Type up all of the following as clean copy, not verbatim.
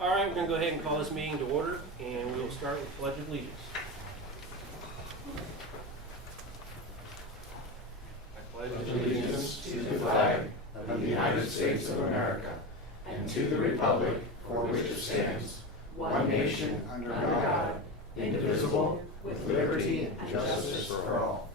All right, we're going to go ahead and call this meeting to order, and we will start with Pledge of Allegiance. I pledge Allegiance to the flag of the United States of America and to the republic for which it stands, one nation under God, indivisible, with liberty and justice for all.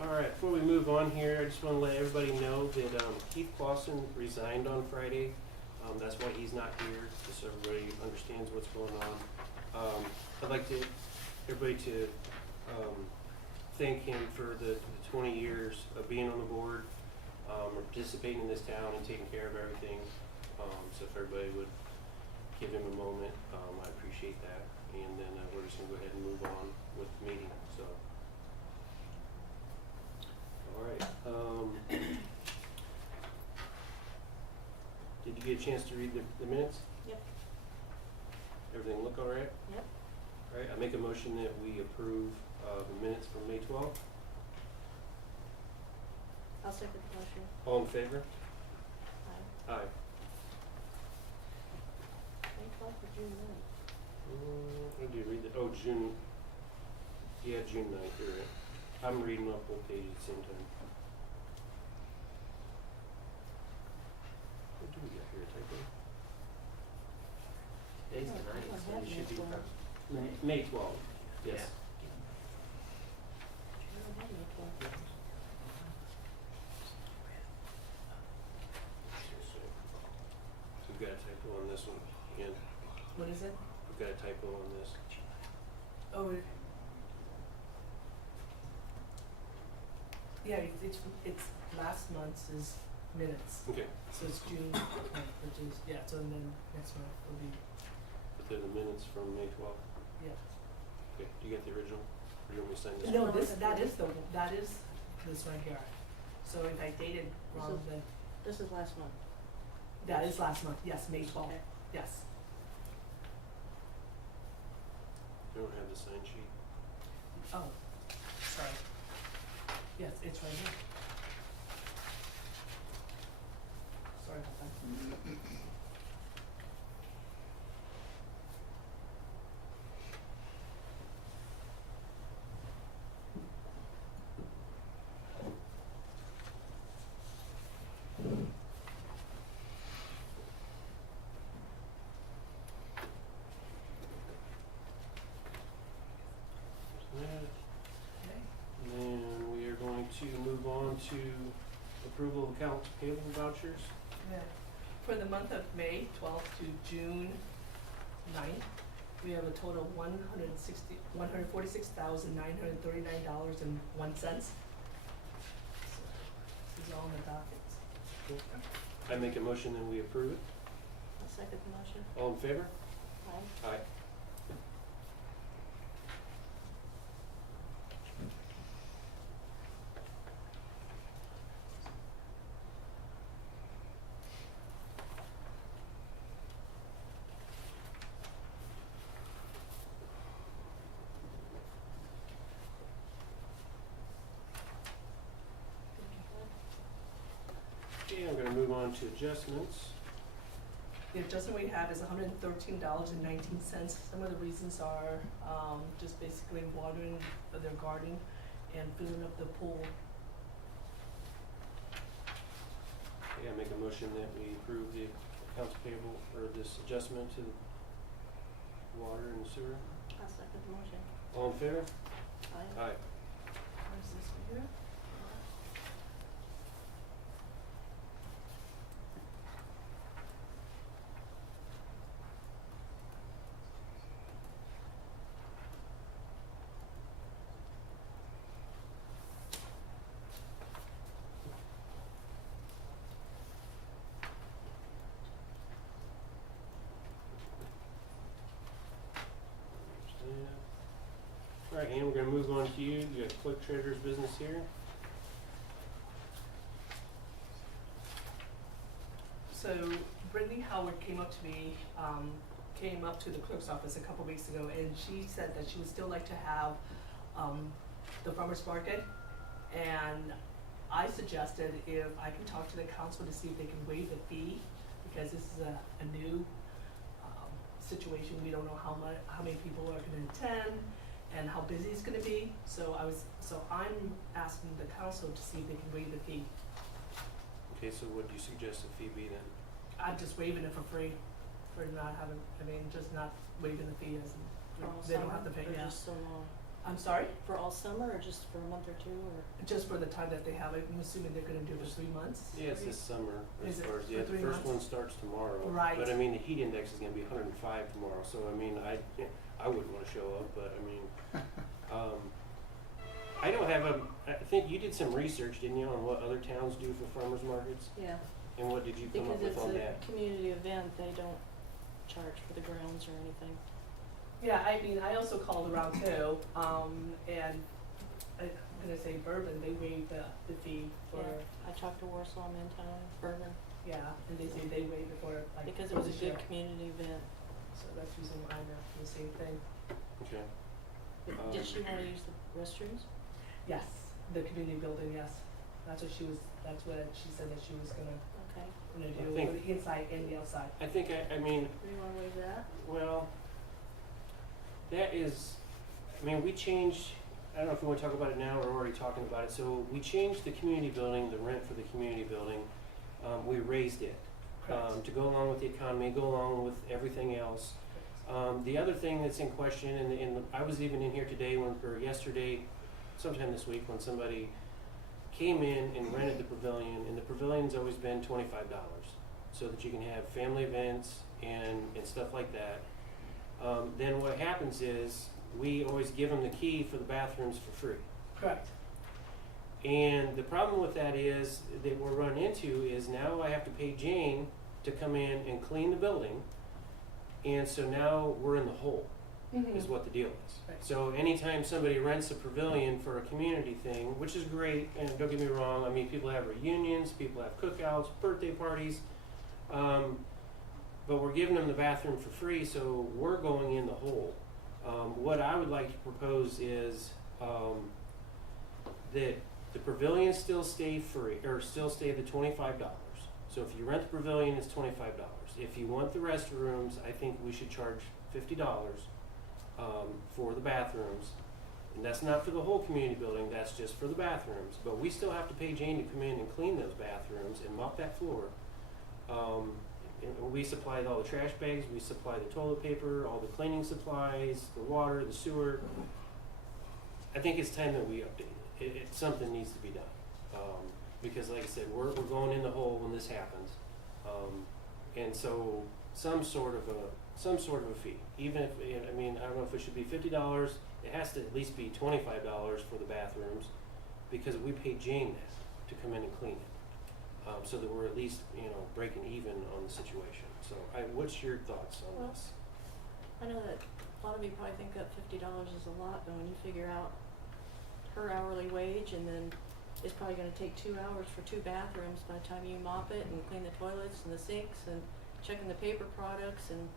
All right, before we move on here, I just want to let everybody know that Keith Clausen resigned on Friday. That's why he's not here, just so everybody understands what's going on. I'd like everybody to thank him for the 20 years of being on the board, participating in this town and taking care of everything. So if everybody would give him a moment, I appreciate that. And then we're just going to go ahead and move on with the meeting. So. All right. Did you get a chance to read the minutes? Yep. Everything look all right? Yep. All right, I make a motion that we approve the minutes from May 12th. I'll second the motion. All in favor? Aye. Aye. May 12th or June 9th? When do you read the, oh, June, yeah, June 9th, you're right. I'm reading off both pages at the same time. What do we got here, typo? Today's the 9th, so it should be May 12th, yes. I don't have May 12th. We've got a typo on this one, again. What is it? We've got a typo on this. Oh, yeah, it's last month's is minutes, Okay, so it's June, which is, yeah, so then next month will be, but they're the minutes from May 12th. yeah. Okay, do you get the original? Or do you want me to sign this? No, one? that is this right here. So if I dated wrong, then, This is last month. that is last month, yes, May 12th, Okay. yes. You don't have the sign sheet? Oh, sorry. Yes, it's right here. Sorry about that. Okay. And then we are going to move on to approval of accounts payable vouchers. Yeah. For the month of May 12th to June 9th, we have a total of $146,939.01. So this is all in the dockets. I make a motion and we approve it. I'll second the motion. All in favor? Aye. Aye. Okay, I'm going to move on to adjustments. The adjustment we have is $113.19. Some of the reasons are just basically watering their garden and filling up the pool. Okay, I make a motion that we approve the accounts payable or this adjustment to water and sewer. I'll second the motion. All in favor? Aye. Aye. Where's this one here? right, Ann, we're gonna move on to you. You got clerk treasurer's business here. So Brittany Howard came up to the clerk's office a couple weeks ago, and she said that she would still like to have, the farmer's market. And I suggested if I can talk to the council to see if they can waive the fee, because this is a new, situation. We don't know how many people are gonna attend and how busy it's gonna be. So I'm asking the council to see if they can waive the fee. Okay, so what do you suggest the fee be then? I'm just waiving it for free, for not having, just not waiving the fee as in, For all they don't summer, have to pay, or yeah. just so long? I'm sorry? For all summer, or just for a month or two, or? Just for the time that they have it. I'm assuming they're gonna do it for 3 months. Yeah, it's this summer, as Is it far as, for yeah, the 3 first one months? starts tomorrow. Right. But I mean, the heat index is gonna be 105 tomorrow, so I mean, I wouldn't wanna show up, but I mean, I don't have I think you did some research, didn't you, on what other towns do for farmers markets? Yeah, And what did you come up because with it's on a that? community event, they don't charge for the grounds or anything. Yeah, I also called around too, and I'm gonna say Bourbon, they waived the fee for, Yeah, I talked to Warsaw, Mintown, Bourbon, yeah, and they say they waived it for like. because it for was a this good year. community event. So that's the reason why I'm asking the same thing. Okay. But did she wanna use the restrooms? Yes, the community building, yes. That's what she said that she was gonna Okay, do, think- for the inside and the outside. I think, I mean, do you wanna waive that? well, that is, I mean, we changed, I don't know if we wanna talk about it now or already talking about it. So we changed the community building, the rent for the community building, we raised it. Correct. To go along with the economy, go along with everything else. The other thing that's in question, and I was even in here today or yesterday, sometime this week, when somebody came in and rented the pavilion, and the pavilion's always been $25, so that you can have family events and stuff like that. Then what happens is, we always give them the key for the bathrooms for free. Correct. And the problem with that is, that we're running into is now I have to pay Jane to come in and clean the building. And so now we're in the hole, is what the deal is. Right. So anytime somebody rents a pavilion for a community thing, which is great, and don't get me wrong, I mean, people have reunions, people have cookouts, birthday parties, but we're giving them the bathroom for free, so we're going in the hole. What I would like to propose is, that the pavilions still stay free, or still stay the $25. So if you rent the pavilion, it's $25. If you want the restrooms, I think we should charge $50 for the bathrooms. And that's not for the whole community building, that's just for the bathrooms. But we still have to pay Jane to come in and clean those bathrooms and mop that floor. And we supply all the trash bags, we supply the toilet paper, all the cleaning supplies, the water, the sewer. I think it's time that we update it. Something needs to be done. Because like I said, we're going in the hole when this happens. And so some sort of a fee, even if, I mean, I don't know if it should be $50, it has to at least be $25 for the bathrooms, because we pay Jane that to come in and clean it. So that we're at least, breaking even on the situation. So what's your thoughts on Well, this? I know that a lot of you probably think that $50 is a lot, but when you figure out her hourly wage, and then it's probably gonna take 2 hours for 2 bathrooms by the time you mop it and clean the toilets and the sinks and checking the paper products, and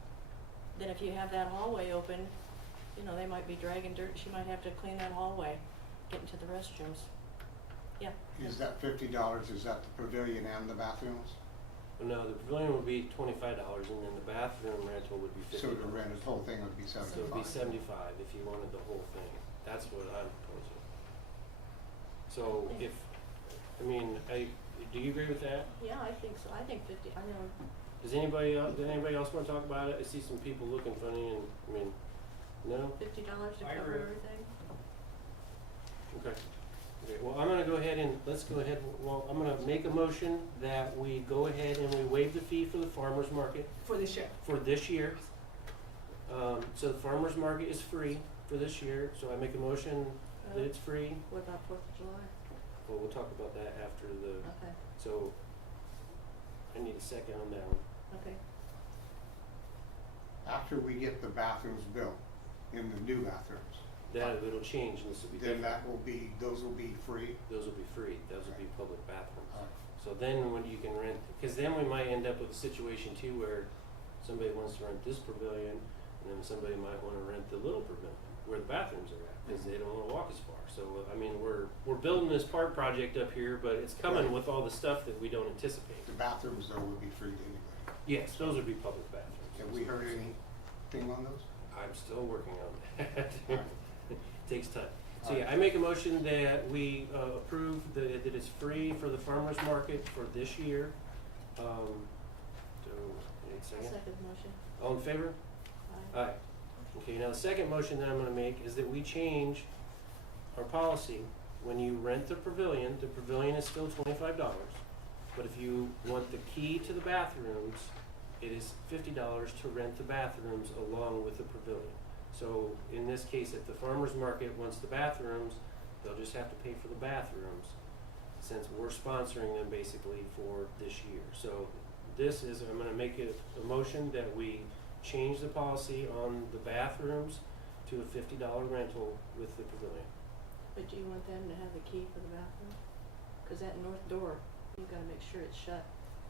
then if you have that hallway open, they might be dragging dirt, she might have to clean that hallway, get into the restrooms. Yeah. Is that $50, is that the pavilion and the bathrooms? No, the pavilion would be $25, and then the bathroom rental would be $50. So the rent, the whole thing would be So $75. it'd be $75 if you wanted the whole thing. That's what I'm proposing. So if, do you agree with that? Yeah, I think so, I think 50, I know, Does anybody else want to talk about it? I see some people looking funny, and no? $50 to I cover agree. everything? Okay. Okay, well, I'm gonna go ahead and, I'm gonna make a motion that we go ahead and we waive the fee for the farmer's market For this year. for this year. So the farmer's market is free for this year, so I make a motion that it's free. What about 4th of July? Well, we'll talk about that after Okay, so I need a second on that one. okay. After we get the bathrooms built, in the new bathrooms, That it'll change, and this will be Then different. those will be free. Those will be free, those will be public bathrooms. Alright. So then when you can rent, because then we might end up with a situation too where somebody wants to rent this pavilion, and then somebody might wanna rent the little pavilion where the bathrooms are at, because they don't wanna walk as far. So, I mean, we're building this park project up here, but it's coming Right. with all the stuff that we don't anticipate. The bathrooms though would be free to anybody. Yes, those would be public bathrooms. Have we heard anything on those? I'm still working on that. Alright. Takes time. So yeah, I make a motion that we approve that it's free for the farmer's market for this year. So, any I'll second? second the motion. All in favor? Aye. Aye. Okay, now the second motion that I'm gonna make is that we change our policy. When you rent the pavilion is still $25. But if you want the key to the bathrooms, it is $50 to rent the bathrooms along with the pavilion. So in this case, if the farmer's market wants the bathrooms, they'll just have to pay for the bathrooms, since we're sponsoring them basically for this year. So this is, I'm gonna make it a motion that we change the policy on the bathrooms to a $50 rental with the pavilion. But do you want them to have the key for the bathroom? Cause that north door, you gotta make sure it's shut,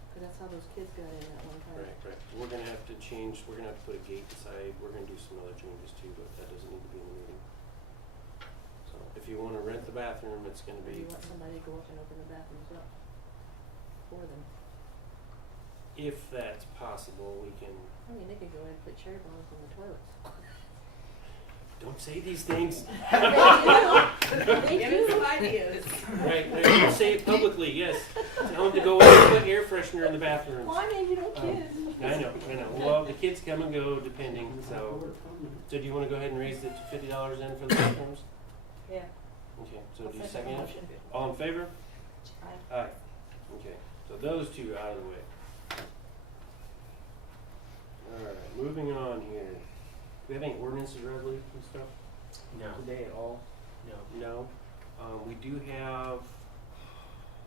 cause that's how those kids got in that one time. Right. We're gonna have to change, we're gonna have to put a gate inside, we're gonna do some other changes too, but that doesn't need to be in the meeting. So if you wanna rent the bathroom, it's gonna Or do be, you want somebody to go up and open the bathrooms up for them? if that's possible, we can, I mean, they could go in and put cherry bombs in the toilets. don't say these things. They Give us do. some ideas. Right, you can say it publicly, yes. Tell them to go in and put air freshener in the bathrooms. Well, I mean, you know, kids. I know. Well, the kids come and go depending, so do you wanna go ahead and raise it to $50 then for the bathrooms? Yeah. Okay, so I'll do you second second the it? motion. All in favor? Aye. Aye. Okay, so those two out of the way. Alright, moving on here. Do we have any ordinances, resolutions and stuff No, today at all? no. No. We do have,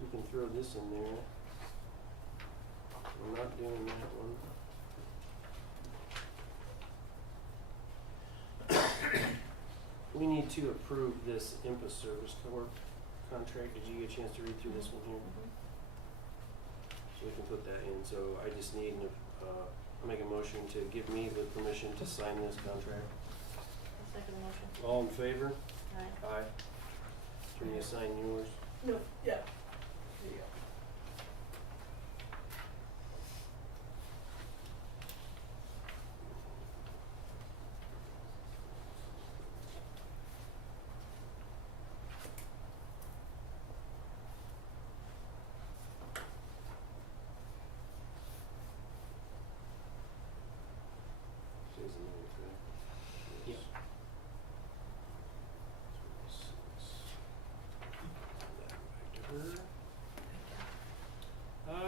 we can throw this in there. We're not doing that one. We need to approve this IMPA service contract. Did you get a chance to read through this one here? So we can put that in. So I just need, I'll make a motion to give me the permission to sign this contract. I'll second the motion. All in favor? Aye. Aye. Can you assign yours? No, yeah. There you go. Says the name, correct? Yep.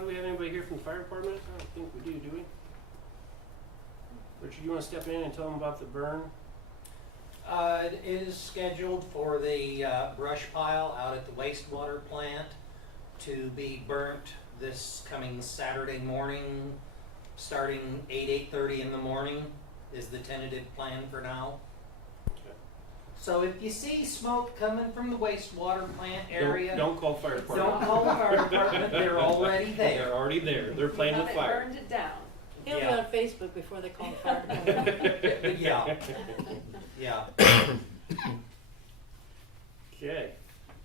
Do we have anybody here from the fire department? I don't think we do we? Richard, you wanna step in and tell them about the burn? It is scheduled for the brush pile out at the wastewater plant to be burnt this coming Saturday morning, starting 8:30 in the morning is the tentative plan for now. Okay. So if you see smoke coming from the wastewater plant area, Don't call fire department. don't call the fire department, they're already They're there. already there. They're playing with fire. Burned it down. It'll be Yeah. on Facebook before they call the fire department. Yeah, yeah. Okay.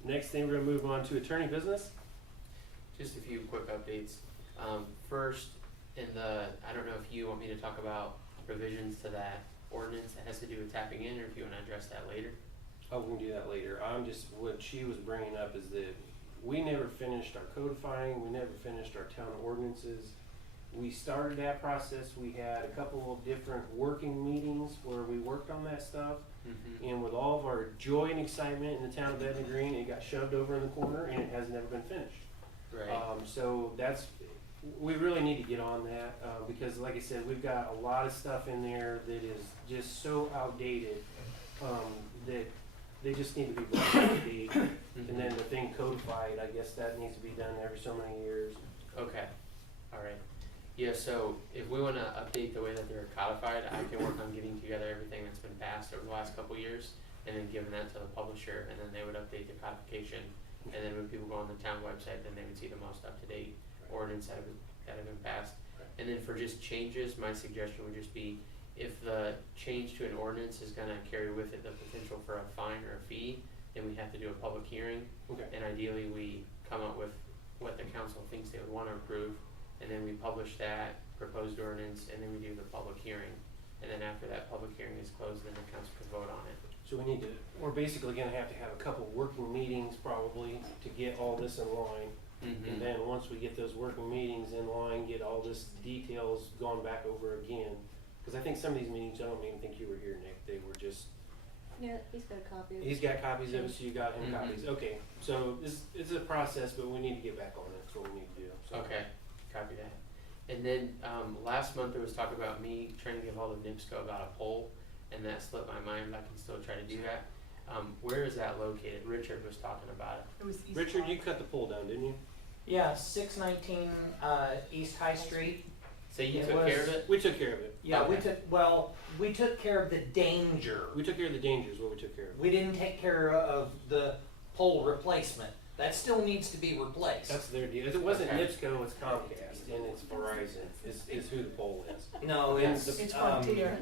Next thing, we're gonna move on to attorney business. Just a few quick updates. First, I don't know if you want me to talk about revisions to that ordinance that has to do with tapping in, or if you wanna address that later. Oh, we can do that later. What she was bringing up is that we never finished our codifying, we never finished our town ordinances. We started that process, we had a couple of different working meetings where we worked on that stuff. Mm-hmm. And with all of our joy and excitement in the town of Edna Green, it got shoved over in the corner and it has never been finished. Right. So we really need to get on that, because like I said, we've got a lot of stuff in there that is just so outdated, that they just need to be brought up to date. And then the thing codified, I guess that needs to be done every so many years. Okay, alright. Yeah, so if we wanna update the way that they're codified, I can work on getting together everything that's been passed over the last couple years and then giving that to the publisher, and then they would update the codification. And then when people go on the town website, then they would see the most up-to-date ordinance that have been passed. And then for just changes, my suggestion would just be, if the change to an ordinance is gonna carry with it the potential for a fine or a fee, then we have to do a public hearing. Okay. And ideally, we come up with what the council thinks they would wanna approve, and then we publish that proposed ordinance, and then we do the public hearing. And then after that public hearing is closed, then the council can vote on it. So we're basically gonna have to have a couple working meetings probably to get all this in line. And then once we get those working meetings in line, get all this details gone back over again. Cause I think some of these meetings, I don't even think you were here, Nick, they were just, Yeah, he's got a copy of it. he's got copies of it, so you got him Mhm. copies. Okay, so it's a process, but we need to get back on it, that's what we need to do, so. Okay, copy that. And then, last month there was talk about me trying to get hold of NIPSCO about a poll, and that slipped my mind, but I can still try to do that. Where is that located? Richard was talking about it. It was East Richard, Lawn. you cut the pole down, didn't you? Yeah, 619 East High Street. So you It took care of was- it? We took care of it. Yeah, we Okay. took care of the danger. We took care of the dangers, what we took care of. We didn't take care of the pole replacement. That still needs to be replaced. That's their deal. It wasn't Okay. NIPSCO, it's Comcast, and it's Verizon, is who the pole is. No, And it's, the- It's Frontier.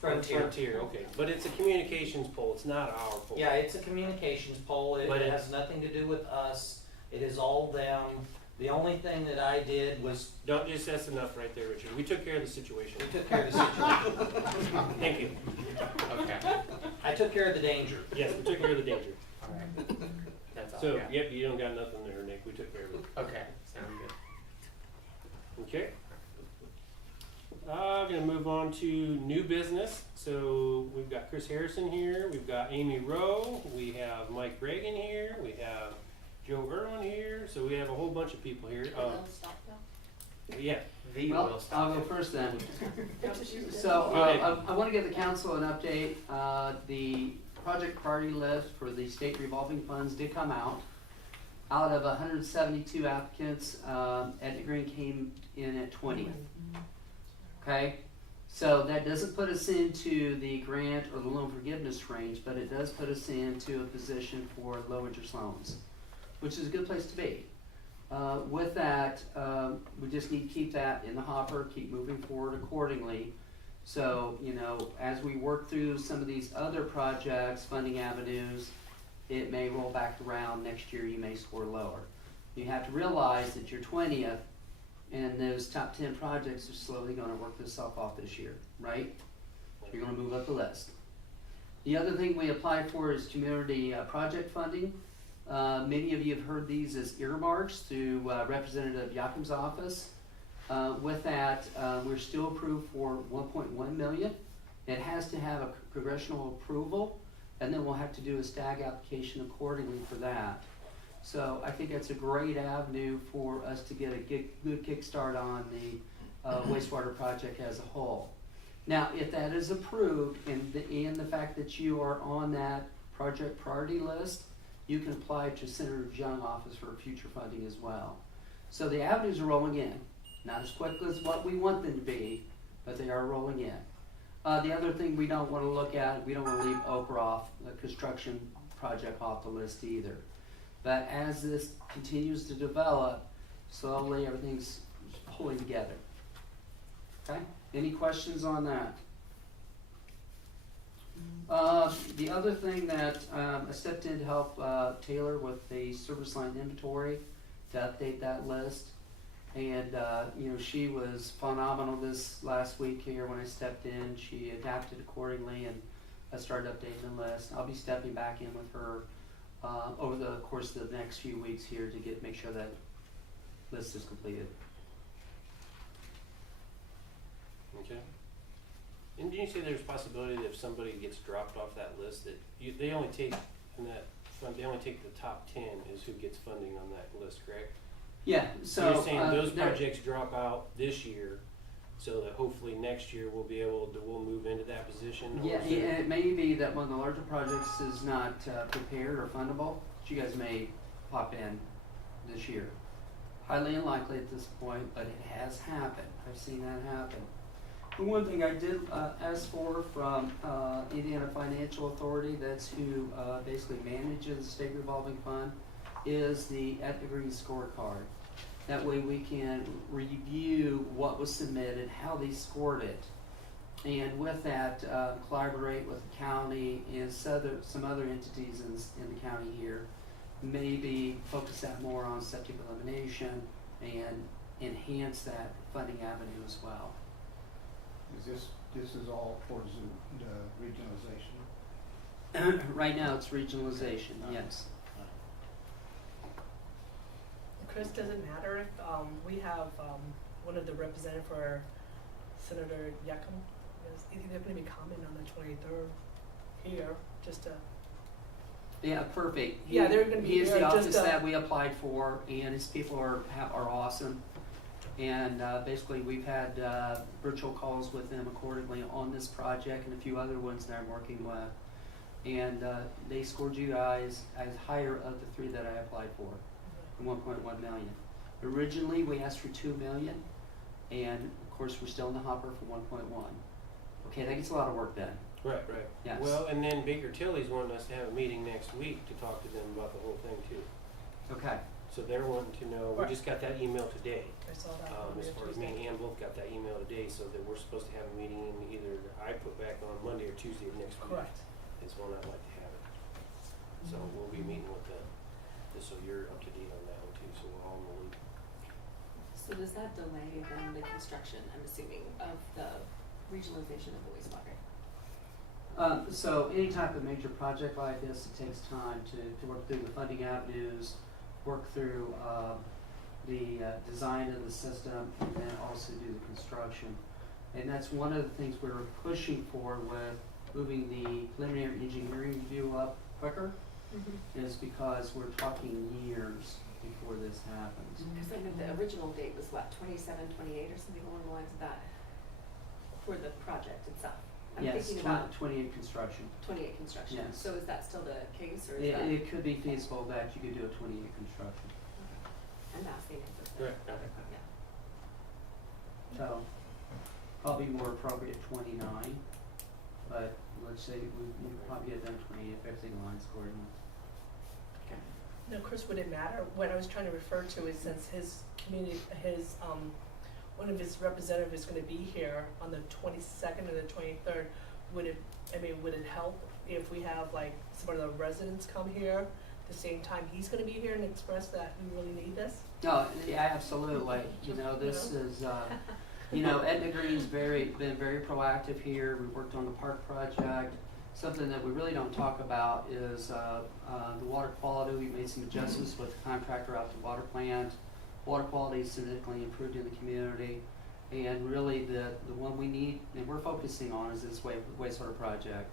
Frontier. Frontier, okay, but it's a communications pole, it's not our pole. Yeah, it's a communications pole. It But it's- has nothing to do with us. It is all them. The only thing that I did was Don't just, that's enough right there, Richard. We took care of the situation. we took care of the situation. Thank you. Okay, I took care of the danger. Yes, we took care of the danger. alright. That's all I So, got. yep, you don't got nothing there, Nick. We took care of it. Okay, sound good. Okay. I'm gonna move on to new business. So we've got Chris Harrison here, we've got Amy Rowe, we have Mike Reagan here, we have Joe Irwin here, so we have a whole bunch of people here. Yeah, The Well, will I'll stop go it. first then. So, So, Go ahead. I want to give the council an update. The project priority list for the state revolving funds did come out. Out of 172 applicants, Etna Green came in at 20th. Okay? So that doesn't put us into the grant or the loan forgiveness range, but it does put us into a position for low interest loans, which is a good place to be. With that, we just need to keep that in the hopper, keep moving forward accordingly. So, you know, as we work through some of these other projects, funding avenues, it may roll back around next year, you may score lower. You have to realize that you're 20th, and those top 10 projects are slowly gonna work themselves off this year, right? You're gonna move up the list. The other thing we applied for is community project funding. Many of you have heard these as earmarks through Representative Yakim's office. With that, we're still approved for 1.1 million. It has to have a congressional approval, and then we'll have to do a STAG application accordingly for that. So I think that's a great avenue for us to get a good kickstart on the wastewater project as a whole. Now, if that is approved, and the fact that you are on that project priority list, you can apply to Senator Young's office for future funding as well. So the avenues are rolling in, not as quick as what we want them to be, but they are rolling in. The other thing we don't want to look at, we don't want to leave Okra off, the construction project off the list either. But as this continues to develop, slowly everything's pulling together. Okay, any questions on that? The other thing that I stepped in to help Taylor with the service line inventory, to update that list. And, you know, she was phenomenal this last week here when I stepped in. She adapted accordingly, and I started updating the list. I'll be stepping back in with her over the course of the next few weeks here to make sure that list is completed. okay. And didn't you say there's a possibility that if somebody gets dropped off that list, that they only take, in that fund, they only take the top 10 is who gets funding on that list, correct? Yeah, so. You're saying those there- projects drop out this year, so that hopefully next year we'll move into that position? Or Yeah, is it- it may be that one of the larger projects is not prepared or fundable, but you guys may pop in this year. Highly unlikely at this point, but it has happened. I've seen that happen. The one thing I did ask for from Indiana Financial Authority, that's who basically manages the state revolving fund, is the Etna Green scorecard. That way we can review what was submitted, how they scored it, and with that collaborate with the county and some other entities in the county here. Maybe focus that more on septic elimination and enhance that funding avenue as well. This is all towards the regionalization? Right now it's regionalization, yes. Chris, does it matter if we have one of the representatives for Senator Yakum? Is he going to be coming on the 23rd here? Just to. Yeah, perfect. Yeah, they're gonna be He is there the just, office that we applied for, and his people are awesome. And basically, we've had virtual calls with them accordingly on this project and a few other ones that I'm working with. And they scored you guys as higher of the three that I applied for, 1.1 million. Originally, we asked for 2 million, and of course, we're still in the hopper for 1.1. Okay, that gets a lot of work done. Right. Yes. Well, and then Baker Tilly's wanting us to have a meeting next week to talk to them about the whole thing too. Okay. So they're wanting to know, we Right. just got that email today. I saw that. As far as me and Ann both got that email today, so that we're supposed to have a meeting either I put back on Monday or Tuesday of next week. Correct. Is when I'd like to have it. So we'll be meeting with them, just so you're up to date on that one too, so we're all in the loop. So does that delay then the construction, I'm assuming, of the regionalization of the wastewater? So any type of major project like this, it takes time to work through the funding avenues, work through the design of the system, and then also do the construction. And that's one of the things we're pushing for with moving the preliminary engineering review up quicker, is because we're talking years before this happens. Because I know the original date was what, 27, 28 or something along the lines of that for the project itself? I'm Yes, thinking about 28 construction. 28 construction. Yes. So is that still the case or is that? It could be feasible that you could do a 28 construction. Okay. I'm asking if it's. Right. Yeah. So, probably more appropriate 29, but let's say we probably get done 28 if everything aligns accordingly. Okay. No, Chris, would it matter? What I was trying to refer to is since his community, one of his representatives is going to be here on the 22nd and the 23rd, would it help if we have like some of the residents come here at the same time he's going to be here and express that we really need this? No, yeah, absolutely. You know, this is, Etna Green's been very proactive here. We worked on the park project. Something that we really don't talk about is the water quality. We made some adjustments with the contractor out the water plant. Water quality is significantly improved in the community. And really the one we need and we're focusing on is this wastewater project.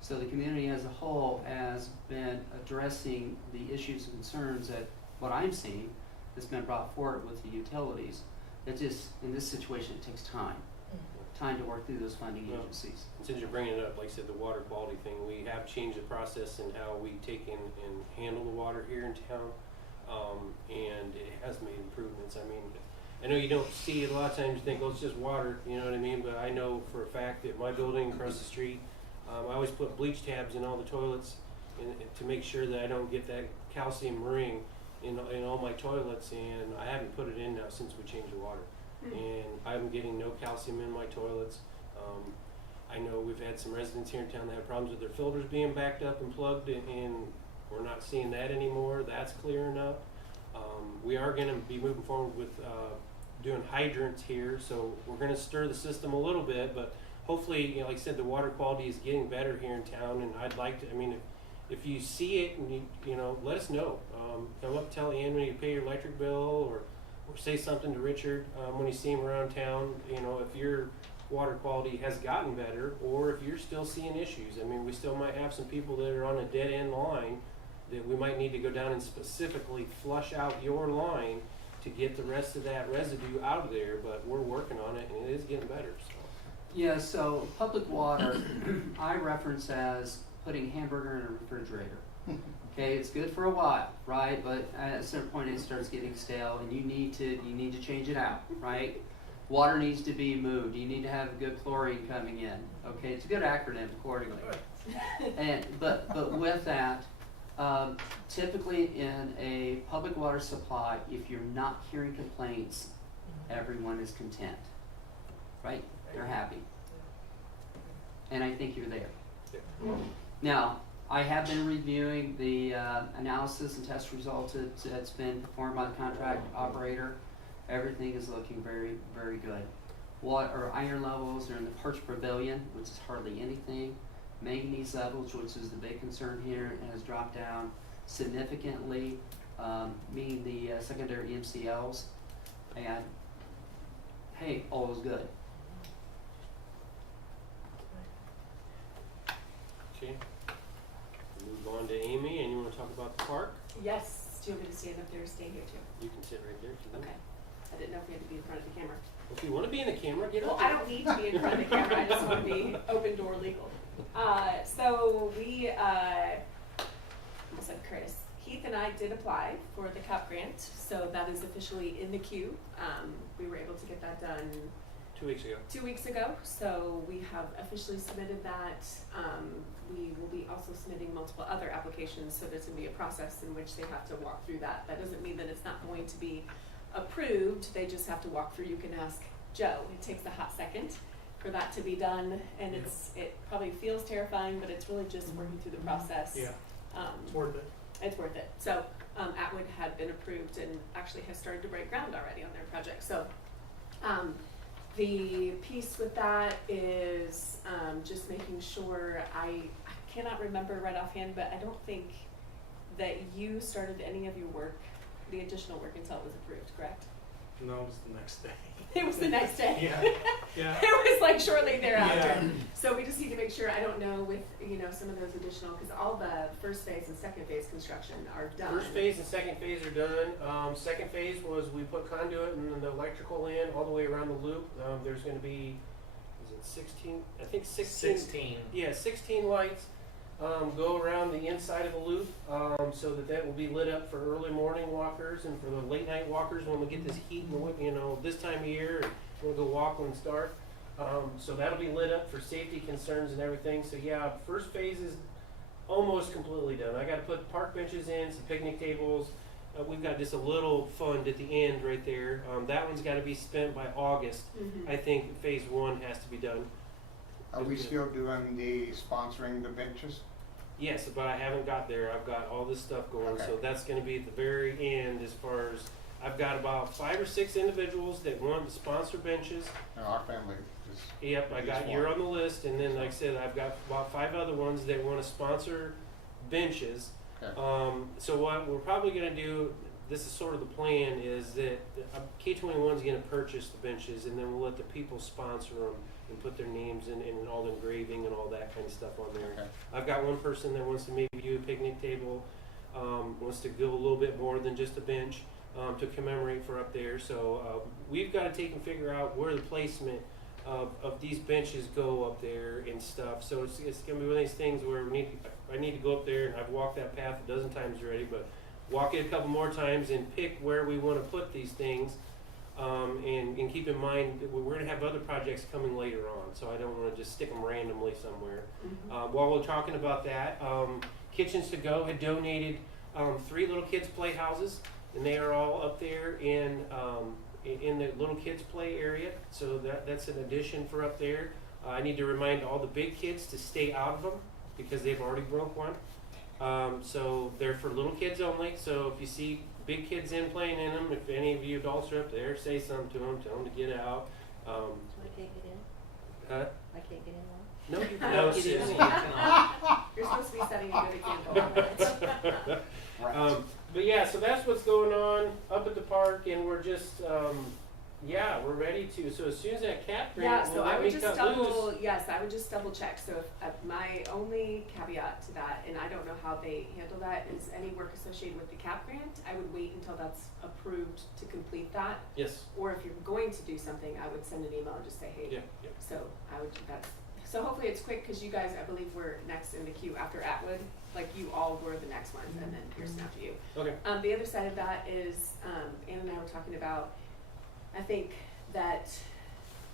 So the community as a whole has been addressing the issues and concerns that what I'm seeing has been brought forward with the utilities. It just, in this situation, it takes time to work through those funding agencies. Since you're bringing it up, like I said, the water quality thing, we have changed the process in how we take in and handle the water here in town, and it has made improvements. I mean, I know you don't see it a lot of times. You think, oh, it's just water, you know what I mean? But I know for a fact that my building across the street, I always put bleach tabs in all the toilets to make sure that I don't get that calcium ring in all my toilets, and I haven't put it in now since we changed the water. And I'm getting no calcium in my toilets. I know we've had some residents here in town that have problems with their filters being backed up and plugged, and we're not seeing that anymore. That's clearing up. We are going to be moving forward with doing hydrants here, so we're going to stir the system a little bit, but hopefully, like I said, the water quality is getting better here in town, and I'd like to, I mean, if you see it, and you know, let us know. Come up, tell Ann when you pay your electric bill, or say something to Richard when you see him around town. You know, if your water quality has gotten better, or if you're still seeing issues. I mean, we still might have some people that are on a dead end line that we might need to go down and specifically flush out your line to get the rest of that residue out of there. But we're working on it, and it is getting better. So. Yeah, so public water, I reference as putting hamburger in a refrigerator. Okay, it's good for a while, right? But at a certain point, it starts getting stale, and you need to change it out, right? Water needs to be moved. You need to have good chlorine coming in. Okay, it's a good acronym accordingly. But with that, typically in a public water supply, if you're not hearing complaints, everyone is content, right? They're happy. And I think you're there. Now, I have been reviewing the analysis and test results that's been performed by the contract operator. Everything is looking very, very good. Iron levels are in the perch per billion, which is hardly anything. Manganese levels, which is the big concern here, has dropped down significantly, meaning the secondary MCLs. And hey, all is good. Okay. Move on to Amy, and you want to talk about the park? Yes, do you want me to stand up there or stay here too? You can sit right there. If you want. Okay. I didn't know if we had to be in front of the camera. If you want to be in the camera, get Well, up I there. don't need to be in front of the camera, I just want to be open door legal. So we, I said Chris, Heath and I did apply for the CUP grant, so that is officially in the queue. We were able to get that done 2 weeks ago. 2 weeks ago, so we have officially submitted that. We will be also submitting multiple other applications, so there's gonna be a process in which they have to walk through that. That doesn't mean that it's not going to be approved, they just have to walk through. You can ask Joe, it takes a hot second for that to be done, and it probably feels terrifying, but it's really just working through the process. Yeah. It's worth it. It's worth it. So Atwood had been approved and actually has started to break ground already on their project. So the piece with that is just making sure, I cannot remember right offhand, but I don't think that you started any of your work, the additional work, until it was approved, correct? No, it was the next day. It was the next day. Yeah. Yeah. It was like shortly thereafter. Yeah. So we just need to make sure, I don't know with, some of those additional, because all the first phase and second phase construction are done. First phase and second phase are done. Second phase was we put conduit and the electrical in all the way around the loop. There's going to be, is it 16? I think 16. 16. Yeah, 16 lights go around the inside of the loop, so that will be lit up for early morning walkers and for the late night walkers when we get this heat and this time of year and we'll go walk when it's dark. So that'll be lit up for safety concerns and everything. So yeah, first phase is almost completely done. I got to put park benches in, some picnic tables. We've got just a little fund at the end right there. That one's got to be spent by August. I think phase 1 has to be done. Are we still doing the sponsoring the benches? Yes, but I haven't got there. I've got all this stuff going, Okay. so that's going to be at the very end. As far as I've got about 5 or 6 individuals that want to sponsor benches. No, our family is. Yep, I got you're on the list, and then like I said, I've got about 5 other ones that want to sponsor benches. Okay. So what we're probably going to do, this is sort of the plan, is that K21 is going to purchase the benches, and then we'll let the people sponsor them and put their names and all the engraving and all that kind of stuff on there. Okay. I've got one person that wants to maybe do a picnic table, wants to go a little bit more than just a bench to commemorate for up there. So we've got to take and figure out where the placement of these benches go up there and stuff. So it's going to be one of these things where I need to go up there, and I've walked that path a dozen times already, but walk it a couple more times and pick where we want to put these things. And keep in mind that we're going to have other projects coming later on, so I don't want to just stick them randomly somewhere. While we're talking about that, Kitchens to Go had donated 3 little kids' playhouses, and they are all up there in the little kids' play area. So that's an addition for up there. I need to remind all the big kids to stay out of them because they've already broke one. So they're for little kids only. So if you see big kids playing in them, if any of you adults are up there, say something to them, tell them to get out. So I can't get in? Huh? I can't get in one? No, you No, can. Susan, you cannot. You're supposed to be setting a good example. Right. But yeah, so that's what's going on up at the park, and we're just, we're ready to. So as soon as that cap grant Yeah, will so I let would me just cut loose. I would just double check. So if my only caveat to that, and I don't know how they handle that, is any work associated with the cap grant, I would wait until that's approved to complete that. Yes. Or if you're going to do something, I would send an email and just say, hey. Yeah. So I would do that. So hopefully it's quick, because you guys, I believe, were next in the queue after Atwood. Like you all were the next ones, and then Pearson after you. Okay. The other side of that is, Ann and I were talking about, I think that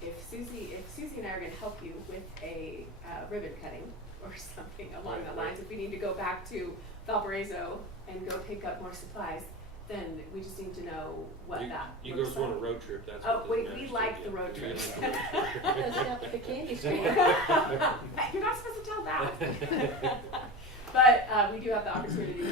if Susie and I are gonna help you with a ribbon cutting or something along the lines, if we need to go back to Valparaiso and go pick up more supplies, then we just need to know what that You looks girls want a like. road trip, that's Oh, what wait, this we matters like to the you. road You trips. like the road trip. That's not the candy store. You're not supposed to tell that. But we do have the opportunity,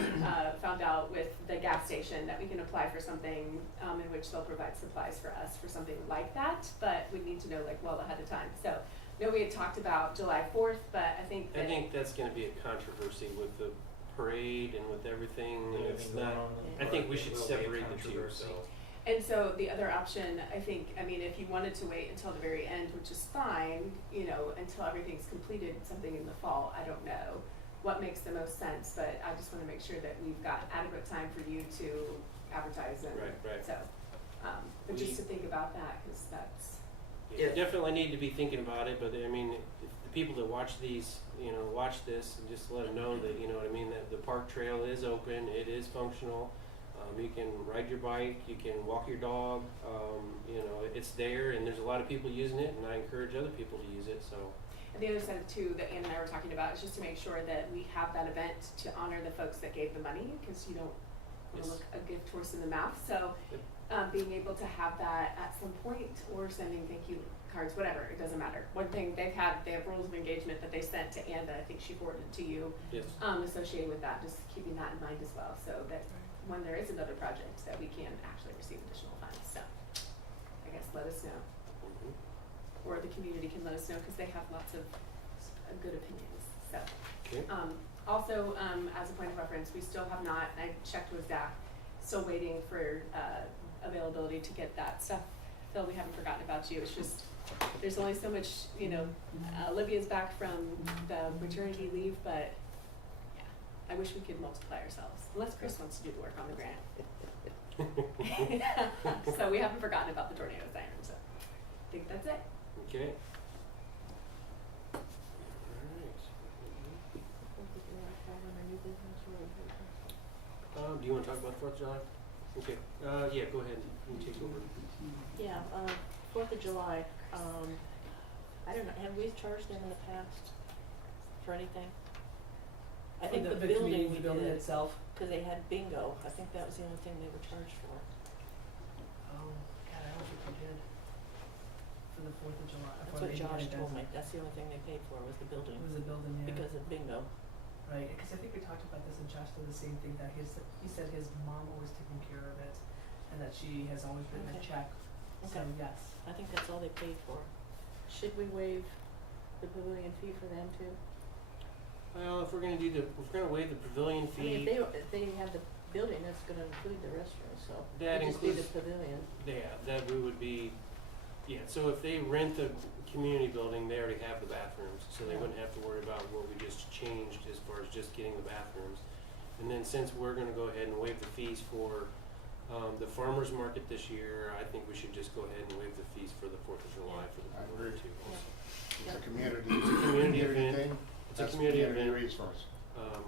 found out with the gas station, that we can apply for something in which they'll provide supplies for us for something like that, but we need to know like well ahead of time. So, no, we had talked about July 4th, but I think I that think that's gonna be a controversy with the parade and with everything, and it's Everything going not, on in the I think park, we it should will be a separate the two, controversy. so. And so the other option, I think, I mean, if you wanted to wait until the very end, which is fine, you know, until everything's completed, something in the fall, I don't know what makes the most sense, but I just wanna make sure that we've got adequate time for you to advertise and Right. so, but just to think about that, cause that's, Yeah, If- definitely need to be thinking about it, but I mean, if the people that watch these, you know, watch this, and just let them know that, you know what I mean, that the park trail is open, it is functional. You can ride your bike, you can walk your dog, you know, it's there, and there's a lot of people using it, and I encourage other people to use it, so. and the other side too, that Ann and I were talking about, is just to make sure that we have that event to honor the folks that gave the money, cause you don't wanna Yes. look a gift horse in the mouth, so, Yep. being able to have that at some point, or sending thank you cards, whatever, it doesn't matter. One thing they have rules of engagement that they sent to Ann that I think she forwarded to you, Yes. associated with that, just keeping that in mind as well, so that when there is another project, that we can actually receive additional funds, so, I guess let us know, Mhm. or the community can let us know, cause they have lots of good opinions, so. Okay. Also, as a point of reference, we still have not, I checked with Zach, still waiting for, availability to get that stuff. Phil, we haven't forgotten about you, it's just, there's only so much, you know, Olivia's back from the maternity leave, but, yeah, I wish we could multiply ourselves, unless Chris wants to do the work on the grant. So we haven't forgotten about the tornado siren, so, I think that's it. Okay. Alright. Do you wanna talk about 4th of July? Okay, yeah, go ahead, you take over. Yeah, 4th of July, I don't know, have we charged them in the past for anything? I think the building community we building did, itself. cause they had bingo, I think that was the only thing they were charged for. Oh, God, I don't think we did. For the 4th of July. That's for what the Josh event. told me, that's the only thing they paid for was the building, It was a building, yeah. because of bingo. Right, because I think we talked about this, and Josh did the same thing, that he said his mom always taking care of it, and that she has always written a Okay. check. So, Okay. yes. I think that's all they paid for. Should we waive the pavilion fee for them too? Well, if we're gonna waive the pavilion I mean, fee, if they have the building, that's gonna include the restrooms, so That it'd just be the includes- pavilion. yeah, that we would be, yeah, so if they rent the community building, they already have the bathrooms, so they Yeah. wouldn't have to worry about what we just changed as far as just getting the bathrooms. And then since we're gonna go ahead and waive the fees for, the farmer's market this year, I think we should just go ahead and waive the fees for the 4th of July Yeah. for the I pavilion agree. too also. It's a community, community event. thing. It's a That's community event. resource.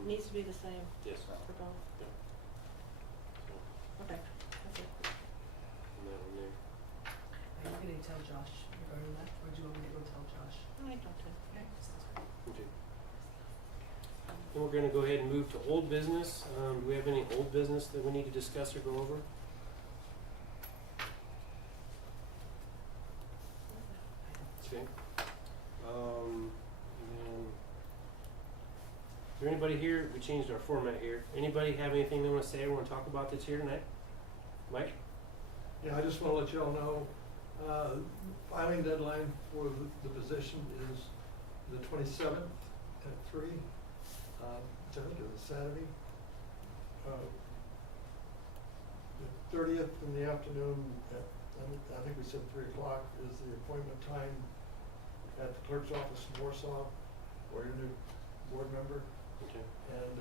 Needs to be the same Yes, So, for both. so, Okay, that's it. and that one there. Are you gonna tell Josh regarding that, or do you want me to go tell Josh? I don't know. Okay, sounds good. Okay. Then we're gonna go ahead and move to old business. Do we have any old business that we need to discuss or go over? Okay. And then, is there anybody here, we changed our format here, anybody have anything they wanna say or wanna talk about that's here tonight? Mike? Yeah, I just want to let you all know, filing deadline for the position is the 27th at 3, which I think is a Saturday. The 30th in the afternoon, I think we said 3 o'clock, is the appointment time at the clerk's office in Warsaw, or your new board member. Okay. And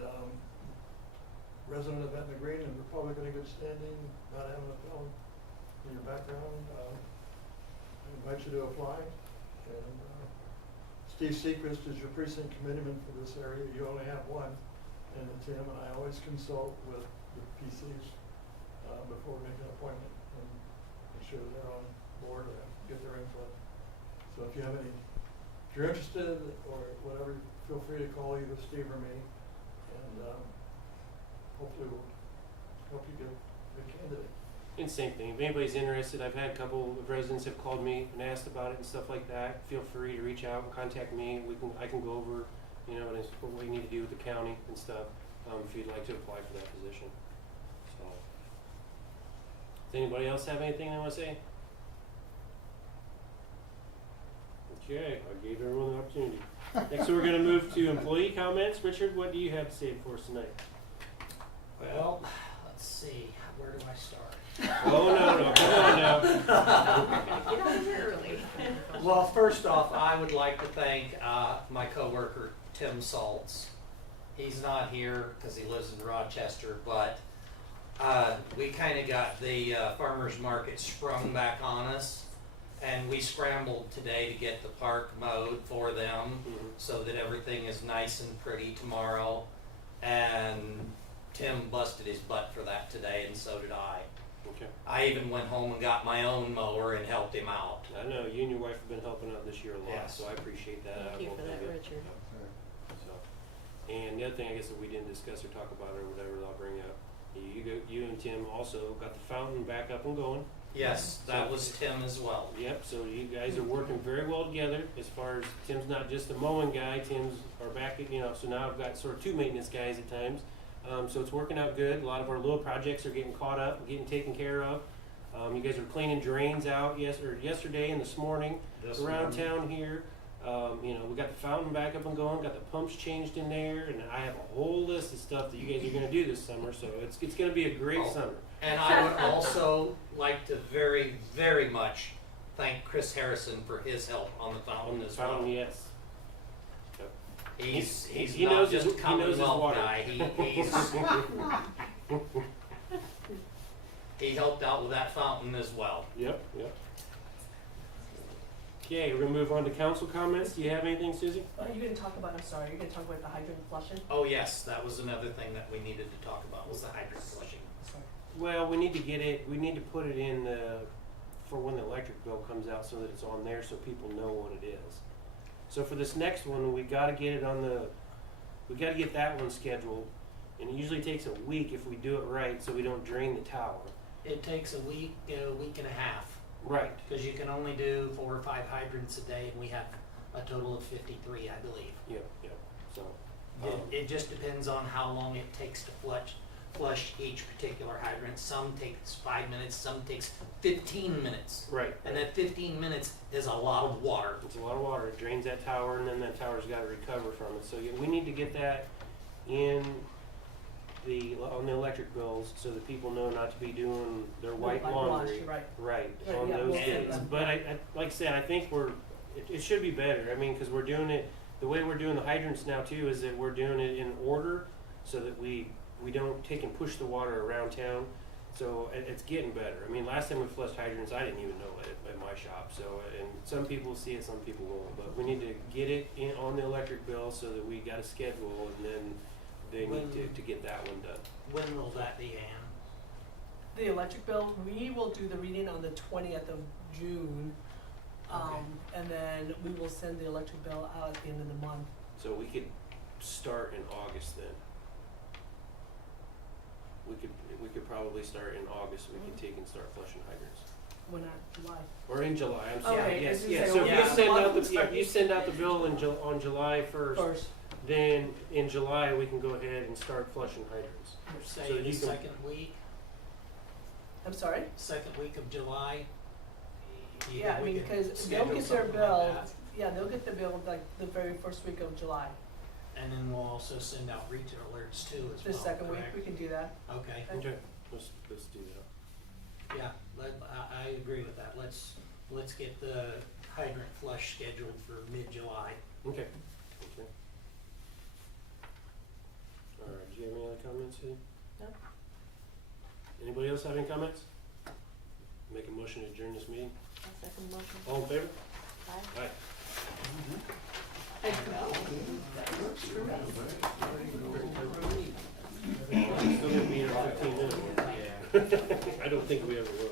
resident of Etna Green and Republican in good standing, not having a felon in your background, I invite you to apply. And Steve Seacrest is your precinct committeeman for this area. You only have one, and it's him. And I always consult with the PCs before making an appointment and make sure they're on board or get their input. So if you have any, if you're interested or whatever, feel free to call either Steve or me, and hopefully we'll help you get a candidate. And same thing, if anybody's interested, I've had a couple of residents have called me and asked about it and stuff like that. Feel free to reach out and contact me. I can go over, you know, what we need to do with the county and stuff, if you'd like to apply for that position. So, does anybody else have anything they want to say? Okay, I gave everyone the opportunity. Next, we're gonna move to employee comments. Richard, what do you have to say for us tonight? Well, let's see, where do I start? Oh, no, come on now. Get out of here early. Well, first off, I would like to thank my coworker, Tim Saltz. He's not here because he lives in Rochester, but we kind of got the farmer's market sprung back on us. And we scrambled today to get the park mowed for them so that everything is nice and pretty tomorrow. And Tim busted his butt for that today, and so did I. Okay. I even went home and got my own mower and helped him out. I know you and your wife have been helping out this year a lot, Yes. so I appreciate that. Thank I you won't for that, forget. Richard. So, and the other thing I guess that we didn't discuss or talk about or whatever, I'll bring up. You and Tim also got the fountain back up and going. Yes, that was Tim as well. Yep. So you guys are working very well together. As far as Tim's not just a mowing guy, Tim's are back. You know, so now I've got sort of two maintenance guys at times. So it's working out good. A lot of our little projects are getting caught up, getting taken care of. You guys are cleaning drains out yesterday and this morning around town here. You know, we got the fountain back up and going, got the pumps changed in there, and I have a whole list of stuff that you guys are going to do this summer. So it's going to be a great summer. And I would also like to very, very much thank Chris Harrison for his help on the fountain as well. Fountain, yes. Yep. He's He not knows just his- a he knows his Commonwealth water. guy. He helped out with that fountain as well. Yep. Okay, we're gonna move on to council comments. Do you have anything, Susie? You're gonna talk about, I'm sorry, you're gonna talk about the hydrant flushing? Oh yes, that was another thing that we needed to talk about, was the hydrant flushing. Sorry. Well, we need to put it in for when the electric bill comes out so that it's on there so people know what it is. So for this next one, we gotta get that one scheduled. And it usually takes a week if we do it right so we don't drain the tower. It takes a week and a half, Right. because you can only do 4 or 5 hydrants a day, and we have a total of 53, I believe. Yep. So, It just depends on how long it takes to flush each particular hydrant. Some takes 5 minutes, some takes 15 minutes. right. And that 15 minutes is a lot of water. It's a lot of water. It drains that tower, and then that tower's got to recover from it. So we need to get that on the electric bills so that people know not to be doing their white Like laundry. wash, right. Right, Right, on yeah, those we'll days. send them. But I like I said, I think it should be better. I mean, because we're doing it, the way we're doing the hydrants now too is that we're doing it in order so that we don't take and push the water around town. So it's getting better. I mean, last time we flushed hydrants, I didn't even know it at my shop. So, and some people see it, some people won't. But we need to get it on the electric bill so that we got a schedule, and then they need to get that one done. When will that be, Ann? The electric bill, we will do the reading on the 20th of June. And then we will send the electric bill out at the end of the month. So we could start in August then. We could probably start in August. We could take and start flushing hydrants. When July. Or in July. I'm sorry. Okay, Yes. I was gonna Yes. say, So yeah, if you send out the bill on July 1st, First, then in July we can go ahead and start flushing hydrants. Say So the you can- second week of July? You yeah, I think we mean, could because they'll schedule get their something like bill, that? yeah, they'll get the bill like the very first week of July. And then we'll also send out retail alerts too as well, The second week, correct? we can do that. Okay, Okay. Let's do that. yeah, I agree with that. Let's get the hydrant flush scheduled for mid-July. Okay. All right. Do you have any other comments, Sue? No. Anybody else have any comments? Make a motion to adjourn this meeting. I'll second the motion. All in favor? Aye. Aye. I know. Still gonna be here in 15 minutes. I don't think we ever will.